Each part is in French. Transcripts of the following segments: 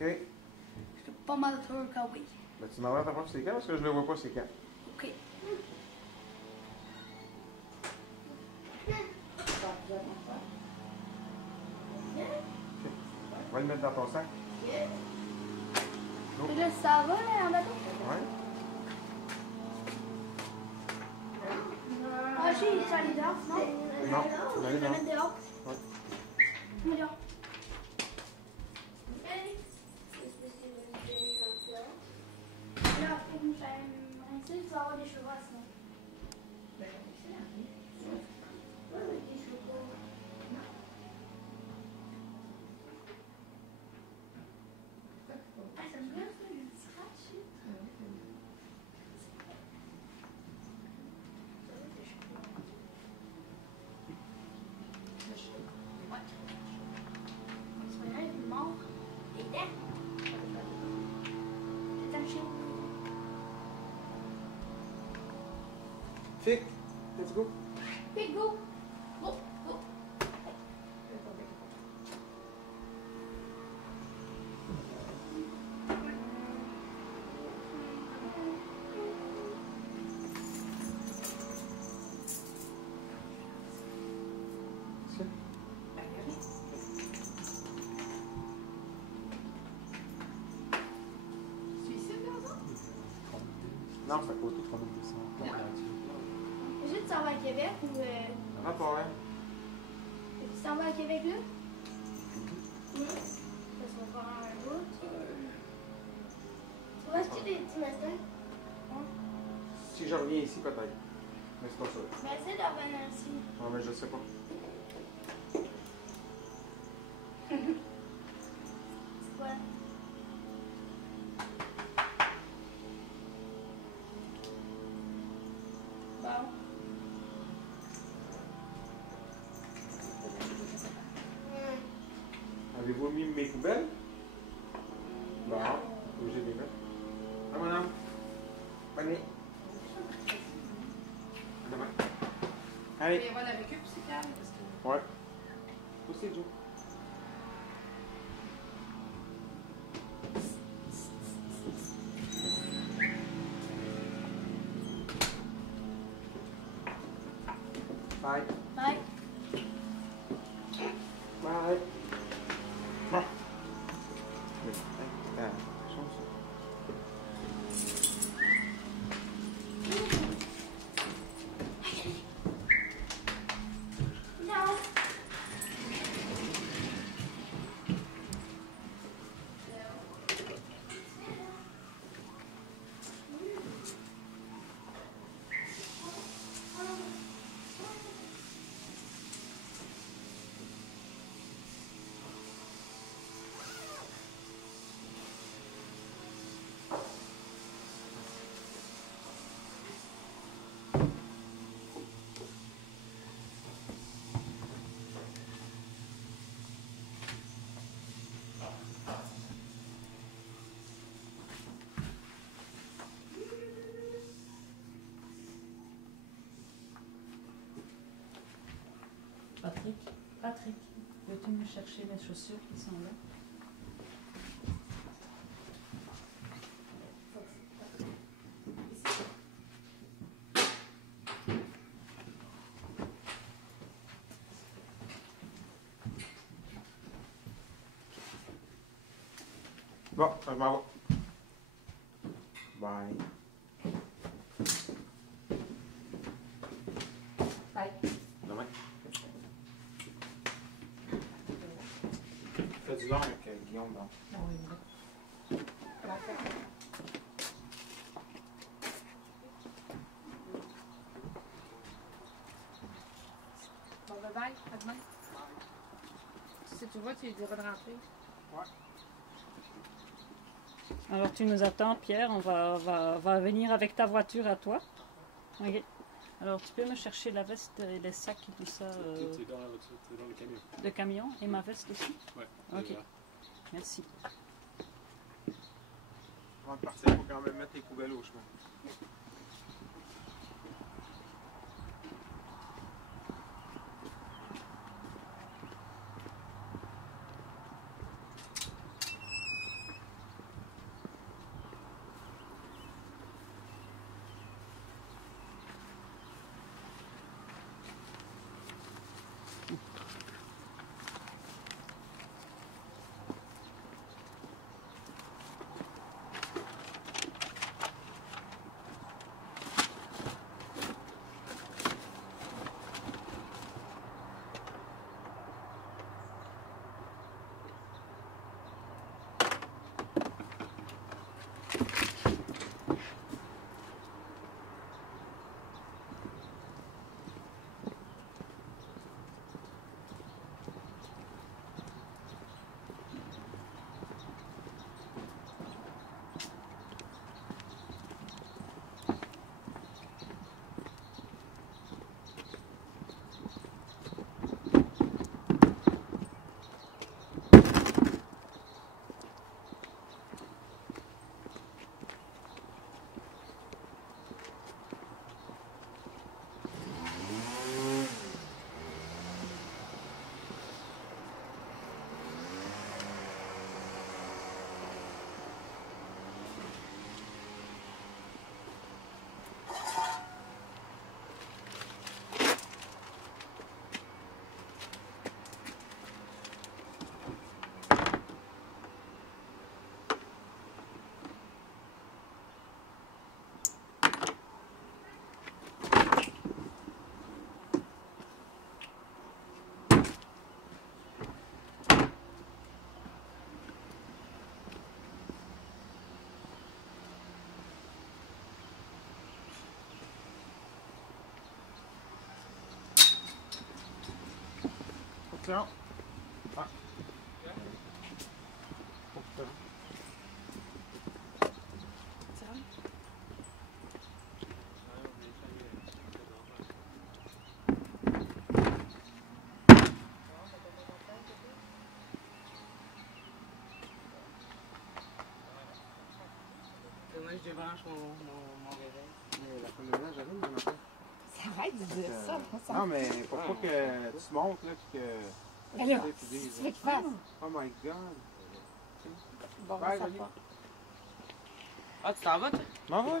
OK. Je suis pas mal sûr que oui. Ben, tu demanderas à ta prof c'est quand, parce que je le vois pas c'est quand. OK. On va le mettre dans ton sac. Et là, ça va, là, en bateau? Ouais. Ah, je suis allé dehors, non? Non, on va aller Je vais dans. mettre dehors. Ouais. Je mets dehors. Là, après, je vais me rincer, tu vas avoir des cheveux, sinon. Ah, ça me gosse, là, le scratch. Ouais. C'est pas grave, il est mort. Les dents. C'est un chien. Fic, let's go. Big go. Go, go. Non, c'est à côté. 3200. Est-ce que tu t'en vas à Québec ou. Rapport, hein? Tu t'en vas à Québec là? Oui. Ça va faire un bout. Tu vas acheter des petits matins? Si je reviens ici, peut-être. Mais c'est pas sûr. Mais essaie de revenir ici. Non, mais je sais pas. C'est quoi? Bon. Avez-vous mis mes poubelles? Bon, j'ai des mettre. Ah, madame. Bonne nuit. À demain. Allez. Et voilà avec eux, puis c'est calme. Parce que... Ouais. Aussi, Joe. Bye. Bye. Bye. Bon. Non. Patrick, veux-tu me chercher mes chaussures qui sont là? Bon, je m'en vais. Bye. Bye. Demain. Fais du long avec Guillaume, donc. Ah oui, oui. Bon, bye bye, à demain. Si tu vois, tu lui diras de rentrer. Ouais. Alors tu nous attends, Pierre, on va venir avec ta voiture à toi. Ok. Alors tu peux me chercher la veste et les sacs et tout ça C'est dans la voiture, c'est dans le camion. de camion et ma veste aussi. Ouais. Ok. Déjà. Merci. Avant de partir, il faut quand même mettre les poubelles au chemin. Attention. Ah. Faut que tu fasses. Moi, je débranche mon réveil. Mais la femme de ménage arrive, mon enfant. Ça arrête de dire ça. Non, mais faut pas que tu montes, là, puis que. Alors, tu dises, tu veux qu'il fasse? oh my god. Bon, Bye, ça Jolie. va. Ah, tu t'en vas, toi? M'en va, là.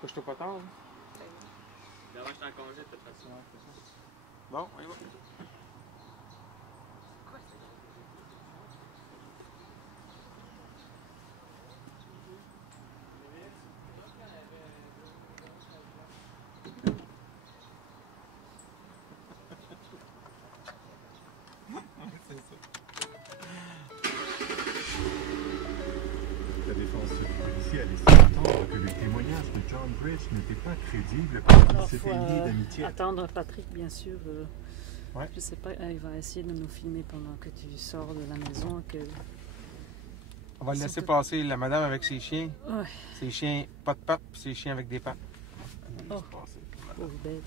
Couche-toi pas tard, là. D'avant, j'étais en congé, peut-être pas ça. Bon, on y va. La défense du policier a laissé entendre que le témoignage de John Bridge n'était pas crédible parce qu'il Alors, s'était faut lié d'amitié. attendre Patrick, bien sûr. Ouais. Je sais pas, il va essayer de nous filmer pendant que tu sors de la maison. On va le Ils laisser sont passer, la madame avec ses chiens. Ouais. Ses chiens pas de pattes, puis ses chiens avec des pattes. Oh. Pauvre bête.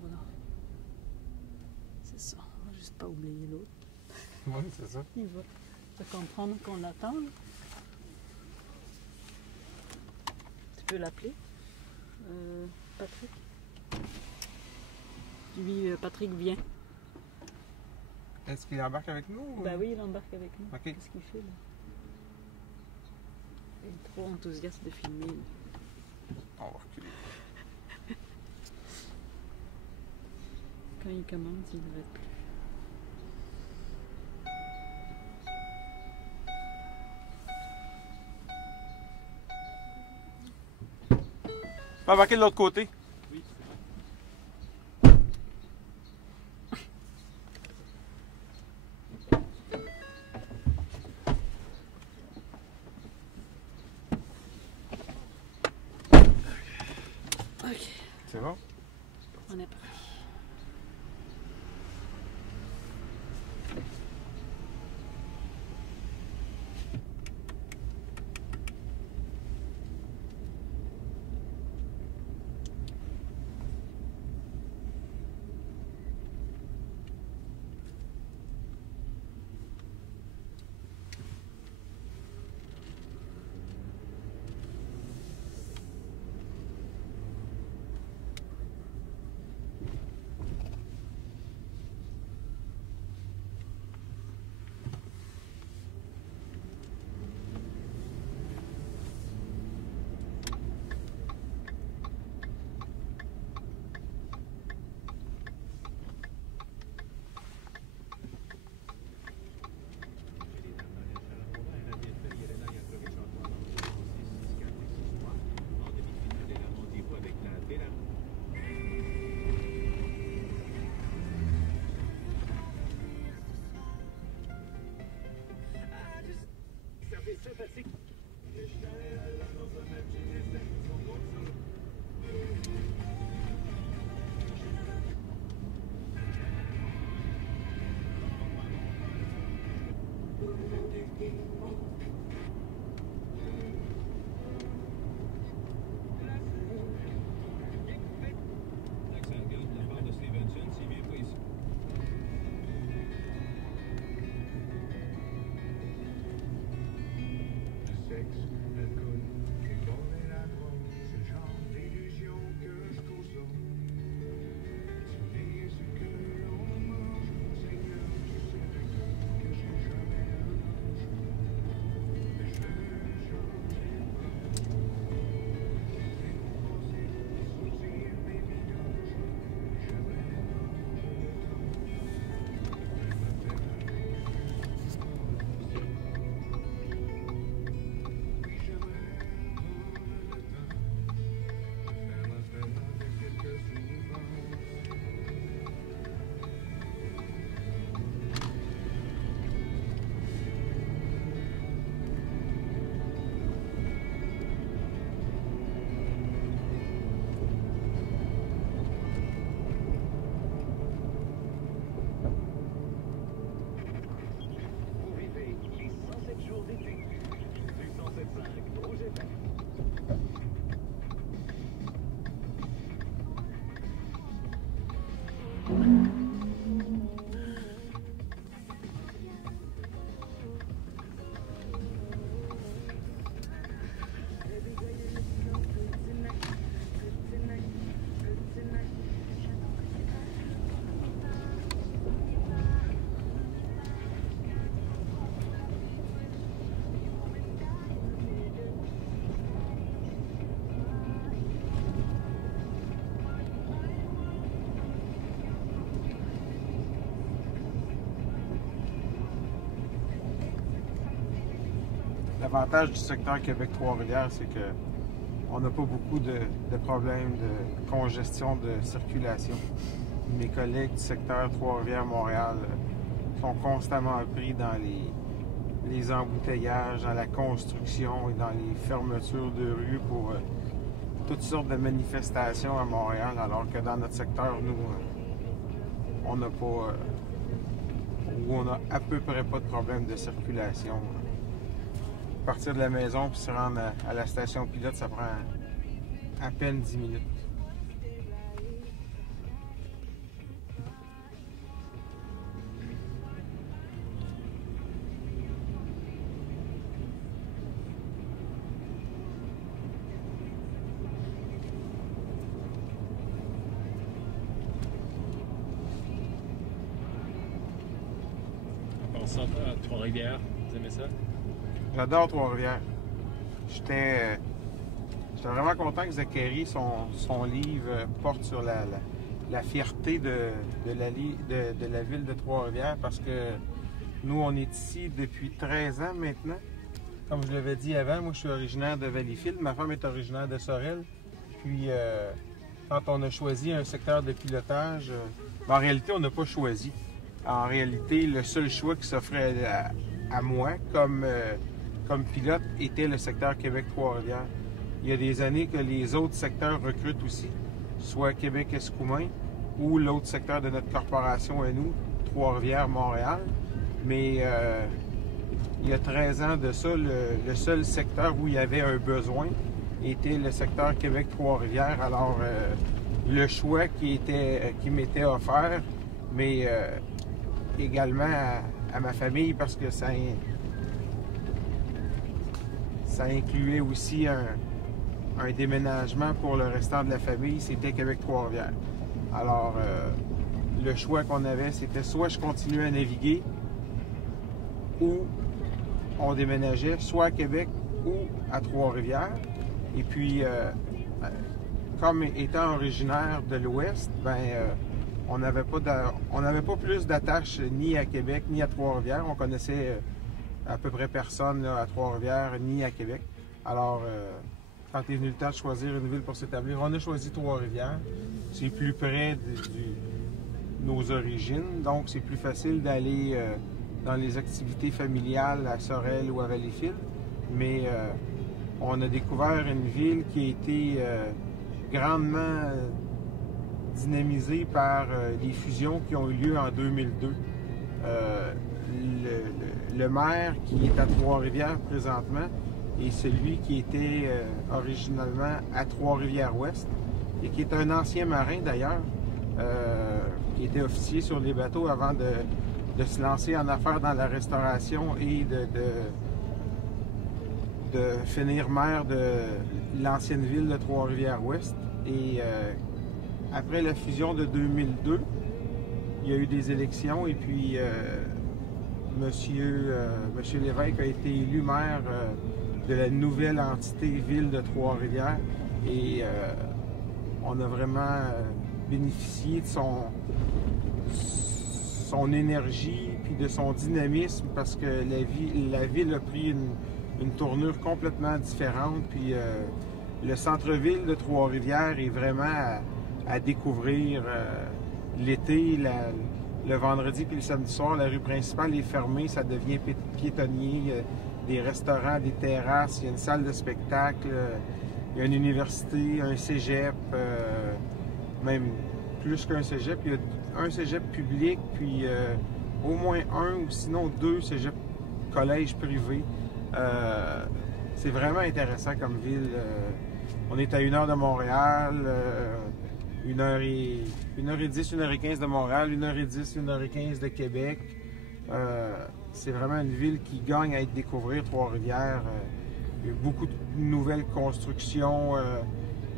Voilà. C'est ça, on va juste pas oublier l'autre. Oui, c'est ça. Il va comprendre qu'on l'attend. Tu peux l'appeler, Patrick. Lui, Patrick vient. Est-ce qu'il embarque avec nous? Ou... Ben oui, il embarque avec nous. Ok. Qu'est-ce qu'il fait là? Il est trop enthousiaste de filmer. Là. On va reculer. Quand il commence, il n'arrête plus. On va embarquer de l'autre côté. Oui. Ok, C'est bon? on est parti. L'avantage du secteur Québec-Trois-Rivières, c'est que on n'a pas beaucoup de problèmes de congestion de circulation. Mes collègues du secteur Trois-Rivières-Montréal sont constamment pris dans les embouteillages, dans la construction et dans les fermetures de rues pour toutes sortes de manifestations à Montréal, alors que dans notre secteur, nous, on n'a pas, ou on a à peu près pas de problème de circulation. Partir de la maison puis se rendre à la station pilote, ça prend à peine 10 minutes. En pensant à Trois-Rivières, vous aimez ça? J'adore Trois-Rivières. J'étais vraiment content que Zachary, son livre, porte sur la fierté de la ville de Trois-Rivières parce que nous, on est ici depuis 13 ans maintenant. Comme je l'avais dit avant, moi, je suis originaire de Valleyfield. Ma femme est originaire de Sorel. Puis, quand on a choisi un secteur de pilotage, en réalité, on n'a pas choisi. En réalité, le seul choix qui s'offrait à moi comme pilote était le secteur Québec-Trois-Rivières. Il y a des années que les autres secteurs recrutent aussi, soit Québec-Escoumins ou l'autre secteur de notre corporation à nous, Trois-Rivières-Montréal. Mais il y a 13 ans de ça, le seul secteur où il y avait un besoin était le secteur Québec-Trois-Rivières. Alors, le choix qui m'était offert, mais également à ma famille parce que ça incluait aussi un déménagement pour le restant de la famille, c'était Québec-Trois-Rivières. Alors, le choix qu'on avait, c'était soit je continuais à naviguer ou on déménageait soit à Québec ou à Trois-Rivières. Et puis, comme étant originaire de l'Ouest, on n'avait pas plus d'attaches ni à Québec ni à Trois-Rivières. On connaissait à peu près personne là, à Trois-Rivières ni à Québec. Alors, quand est venu le temps de choisir une ville pour s'établir, on a choisi Trois-Rivières. C'est plus près de nos origines, donc c'est plus facile d'aller dans les activités familiales à Sorel ou à Valleyfield. Mais on a découvert une ville qui a été grandement dynamisée par les fusions qui ont eu lieu en 2002. Le maire qui est à Trois-Rivières présentement est celui qui était originalement à Trois-Rivières-Ouest et qui est un ancien marin d'ailleurs, qui était officier sur les bateaux avant de se lancer en affaires dans la restauration et de finir maire de l'ancienne ville de Trois-Rivières-Ouest. Et après la fusion de 2002, il y a eu des élections et puis Monsieur Lévesque a été élu maire de la nouvelle entité ville de Trois-Rivières et on a vraiment bénéficié de son énergie puis de son dynamisme parce que la ville a pris une tournure complètement différente puis le centre-ville de Trois-Rivières est vraiment à découvrir l'été, le vendredi puis le samedi soir. La rue principale est fermée, ça devient piétonnier. Il y a des restaurants, des terrasses, il y a une salle de spectacle, il y a une université, un cégep, même plus qu'un cégep. Il y a un cégep public, puis au moins un ou sinon deux cégeps collèges privés. C'est vraiment intéressant comme ville. On est à 1 heure de Montréal, 1h10, 1h15 de Montréal, 1h10, 1h15 de Québec. C'est vraiment une ville qui gagne à être découvrir, Trois-Rivières. Il y a beaucoup de nouvelles constructions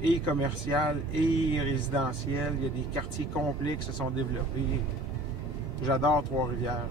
et commerciales et résidentielles. Il y a des quartiers complets qui se sont développés. J'adore Trois-Rivières.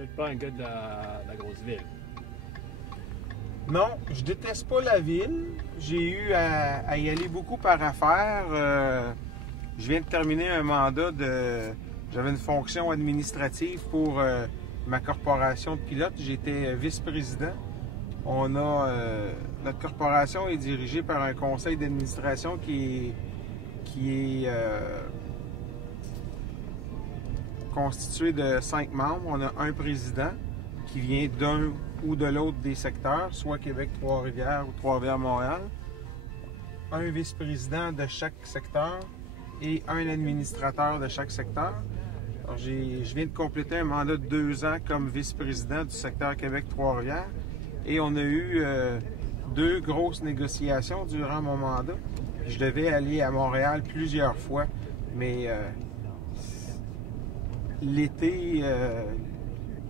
Vous n'êtes pas un gars de la grosse ville. Non, je déteste pas la ville. J'ai eu à y aller beaucoup par affaire. Je viens de terminer un mandat de... J'avais une fonction administrative pour ma corporation de pilote. J'étais vice-président. Notre corporation est dirigée par un conseil d'administration qui est constitué de 5 membres. On a un président qui vient d'un ou de l'autre des secteurs, soit Québec, Trois-Rivières ou Trois-Rivières-Montréal. Un vice-président de chaque secteur et un administrateur de chaque secteur. Alors, je viens de compléter un mandat de 2 ans comme vice-président du secteur Québec-Trois-Rivières et on a eu 2 grosses négociations durant mon mandat. Je devais aller à Montréal plusieurs fois, mais l'été,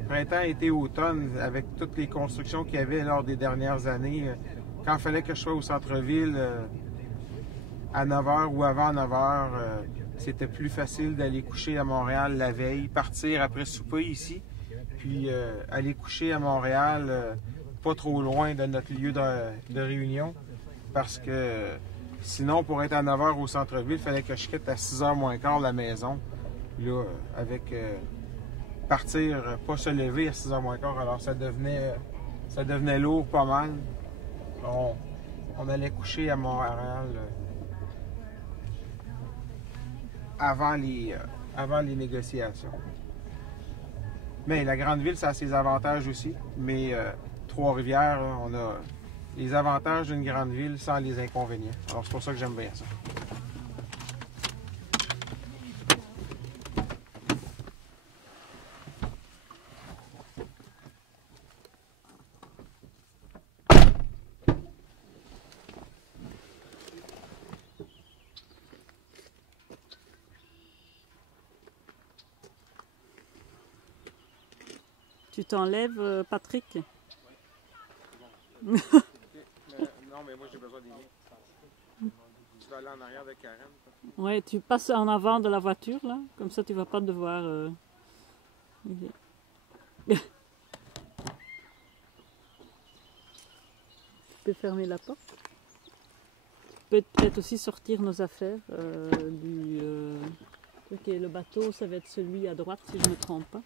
printemps, été, automne, avec toutes les constructions qu'il y avait lors des dernières années, quand il fallait que je sois au centre-ville à 9h ou avant 9h, c'était plus facile d'aller coucher à Montréal la veille, partir après souper ici, puis aller coucher à Montréal pas trop loin de notre lieu de réunion, parce que sinon, pour être à 9h au centre-ville, il fallait que je quitte à 6h moins quart la maison, là, avec... partir, pas se lever à 6h moins quart, alors ça devenait lourd pas mal. On allait coucher à Montréal avant les négociations. Mais la grande ville, ça a ses avantages aussi, mais Trois-Rivières, on a les avantages d'une grande ville sans les inconvénients. Alors c'est pour ça que j'aime bien ça. Tu t'enlèves, Patrick? Non, mais moi j'ai besoin des liens. Tu vas aller en arrière de Karen. Ouais, tu passes en avant de la voiture, là. Comme ça, tu vas pas devoir... Ok. Tu peux fermer la porte. Tu peux peut-être aussi sortir nos affaires Ok, le bateau, ça va être celui à droite, si je ne me trompe pas.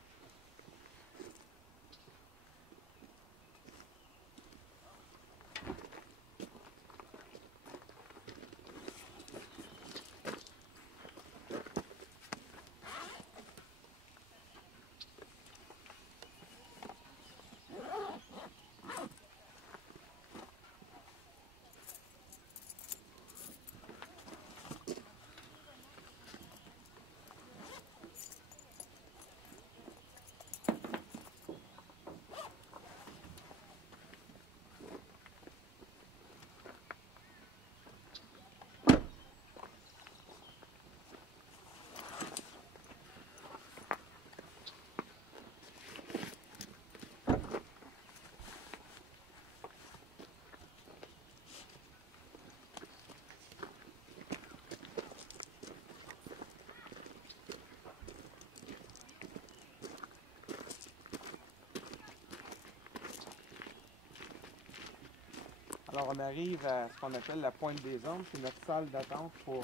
Alors on arrive à ce qu'on appelle la pointe des hommes, c'est notre salle d'attente pour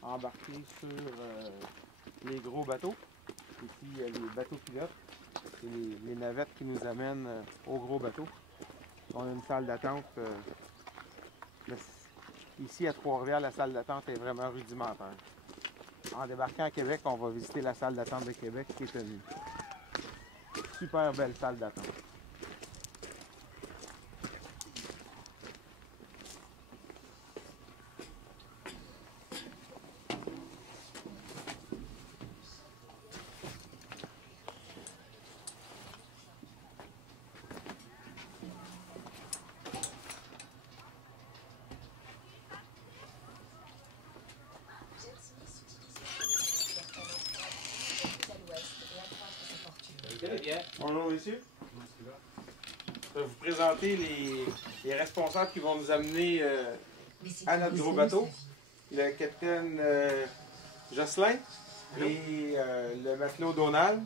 embarquer sur les gros bateaux. Ici, il y a les bateaux pilotes, c'est les navettes qui nous amènent aux gros bateaux. On a une salle d'attente. Ici à Trois-Rivières, la salle d'attente est vraiment rudimentaire. En débarquant à Québec, on va visiter la salle d'attente de Québec qui est une super belle salle d'attente. Bonjour messieurs. Je vais vous présenter les responsables qui vont nous amener à notre gros bateau. Le capitaine Jocelyn et le matelot Donald.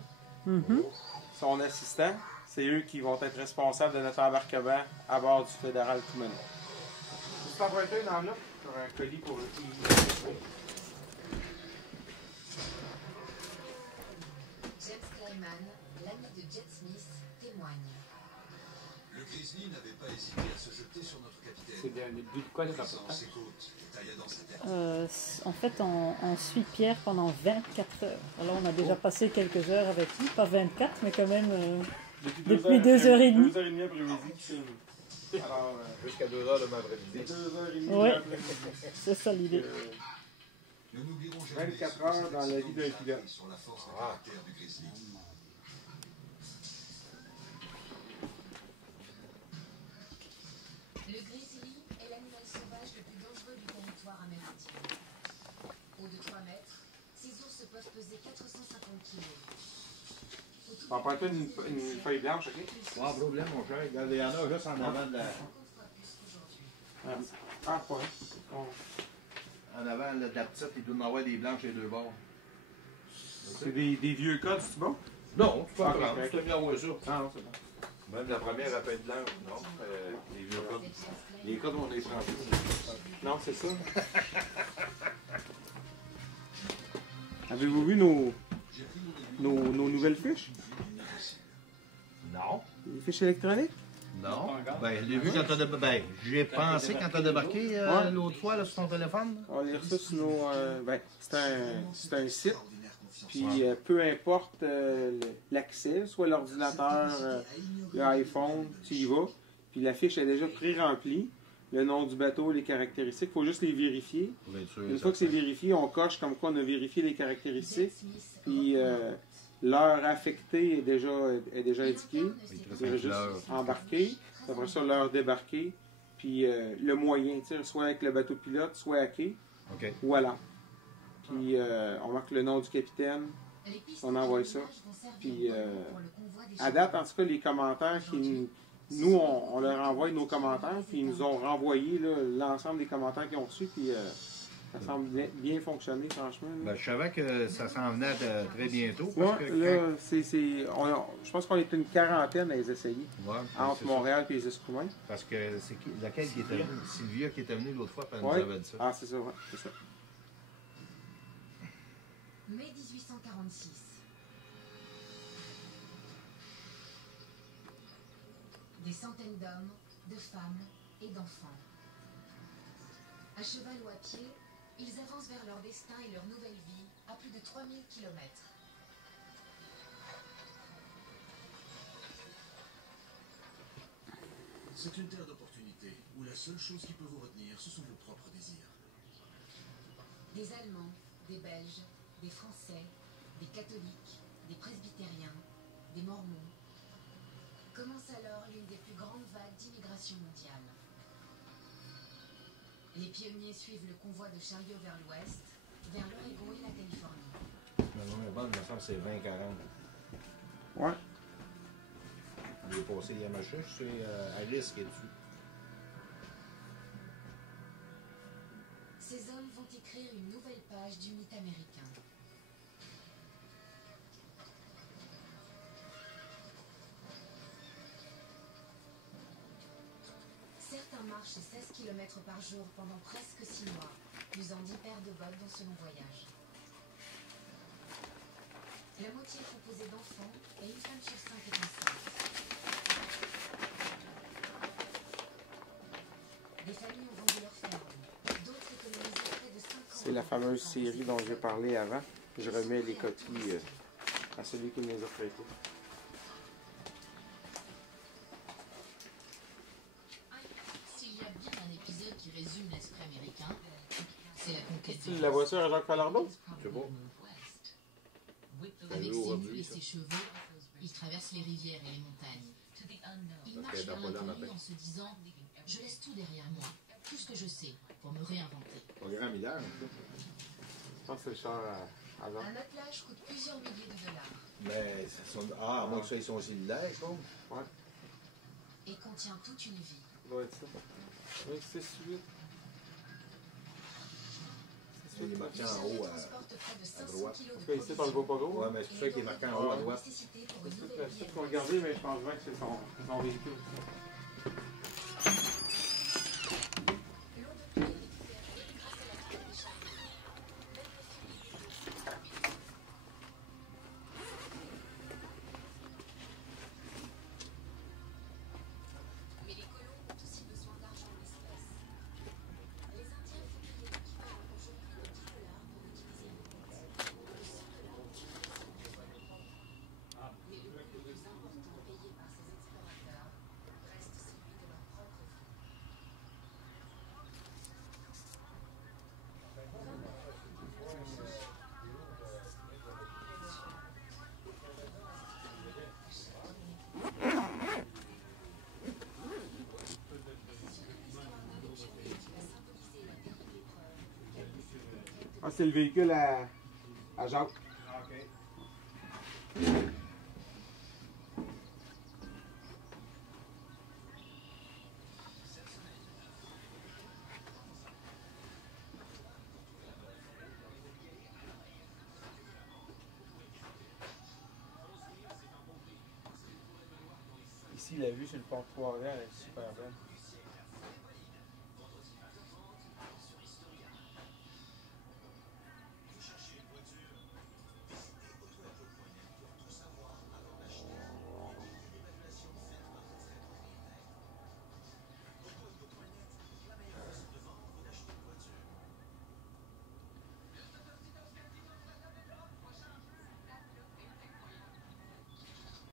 son assistant. C'est eux qui vont être responsables de notre embarquement à bord du fédéral Kumano. Juste emprunter une enveloppe sur un colis pour le James Clyman, l'ami de Jet Smith, témoigne. Le Grizzly n'avait pas hésité à se jeter sur notre capitaine. C'est le but de quoi le Brisant rapporteur? ses côtes et tailladant sa tête. En fait, on suit Pierre pendant 24 heures. Alors, on a déjà passé quelques heures avec lui, pas 24, mais quand même depuis 2h30. 2h30 après-midi. Alors, Jusqu'à 2h de l'après-midi. 2h30 Ouais. après-midi. C'est ça l'idée. Nous n'oublierons jamais 24 heures dans la vie d'un pilote. sur la force de caractère du Grizzly. Le grizzly est l'animal sauvage le plus dangereux du territoire amérindien. Haut de 3 mètres, ces ours peuvent peser 450 kg. On va prendre une feuille blanche, OK? Pas de problème, mon cher. Regarde, il y en a juste en avant de la... Ah, pas. On- En avant de la petite, il doit en avoir des blanches les deux bords. C'est des vieux codes, c'est bon? Non, tu peux Ah, pas prendre. correct. Tu t'es mis à voir ça. Ah non, c'est bon. Même la première a peine blanche, non? Les vieux codes. Les codes, on les prend plus. Non, c'est ça. Avez-vous vu nos nouvelles fiches? Non. Les fiches électroniques? Non. Ben, je l'ai vu quand t'as débarqué. Ben, j'ai pensé quand t'as débarqué Ouais. l'autre fois là, sur ton téléphone. On les reçoit sur nos... c'est un site. Puis peu importe l'accès, soit l'ordinateur, l'iPhone, tu y vas. Puis la fiche est déjà pré-remplie. Le nom du bateau, les caractéristiques, il faut juste les vérifier. Pour être sûr, Une fois que c'est vérifié, on coche comme quoi on a vérifié les caractéristiques. Puis l'heure affectée est déjà indiquée. Il y a juste embarquer. Après ça, l'heure débarquer. Puis le moyen, soit avec le bateau pilote, soit à quai, OK. ou à l'an. Puis on marque le nom du capitaine. On envoie ça. Puis à date, en tout cas, les commentaires qui nous, on leur envoie nos commentaires, puis ils nous ont renvoyé là, l'ensemble des commentaires qu'ils ont reçus, puis ça semble bien fonctionner, franchement. Là. Ben, je savais que ça s'en venait très bientôt. Ouais, Parce que là, je pense qu'on est une quarantaine à les essayer, Ouais, entre c'est Montréal et les Escoumins. ça. Parce que c'est qui, laquelle qui était venue? Sylvia qui était venue l'autre fois, puis elle Ouais. nous avait dit ça. Ah, c'est ça, ouais, c'est ça. Mai 1846. Des centaines d'hommes, de femmes et d'enfants. À cheval ou à pied, ils avancent vers leur destin et leur nouvelle vie à plus de 3000 km. C'est une terre d'opportunités où la seule chose qui peut vous retenir, ce sont vos propres désirs. Des Allemands, des Belges, des Français, des catholiques, des presbytériens, des mormons. Commence alors l'une des plus grandes vagues d'immigration mondiale. Les pionniers suivent le convoi de chariots vers l'ouest, vers l'Oregon et la Californie. Non, mais bon, il me semble que c'est 20-40. Ouais. Il est passé Yamacha, c'est Alice qui est dessus. Ces hommes vont écrire une nouvelle page du mythe américain. Certains marchent 16 km par jour pendant presque 6 mois, usant 10 paires de bottes dans ce long voyage. La moitié est composée d'enfants et une femme sur 5 est enceinte. Des familles ont vendu leurs fermes, d'autres économisent près de 5 ans. C'est la fameuse série dont j'ai parlé avant. Je remets les copies à celui qui me les a prêtées. S'il y a bien un épisode qui résume l'esprit américain, c'est la conquête C'est la voiture à Jacques Falardeau? C'est bon. Avec vu ses aujourd'hui, mules et ça. ses chevaux, il traverse les rivières et les montagnes. Il Parce marche qu'elle est vers pas là l'inconnu matin. en se disant « Je laisse tout derrière moi, tout ce que je sais, pour me réinventer. Programme hiver. Je pense que c'est le char à Jacques. Un attelage coûte plusieurs milliers de dollars Mais ça sonne... Ah, à moins que ça, ils sont cellulaires, je trouve. et contient toute une vie. Ça doit être ça. Oui, c'est suite. C'est suite. il est marqué en haut à droite. Parce que ici, on le voit pas gros. Ouais, mais c'est pour ça qu'il est marqué en haut à droite. C'est ça qu'il faut regarder, mais je pense vraiment que c'est son véhicule. Mais les colons ont aussi besoin d'argent en espèces. Les Indiens font payer l'équivalent aujourd'hui de $10 pour utiliser une route. Le sud de l'Inde mais le coût le plus important payé par ces explorateurs reste celui de leur propre vie. Ah, c'est le véhicule à Jacques. Ici, la vue sur le pont de Trois-Rivières est super belle.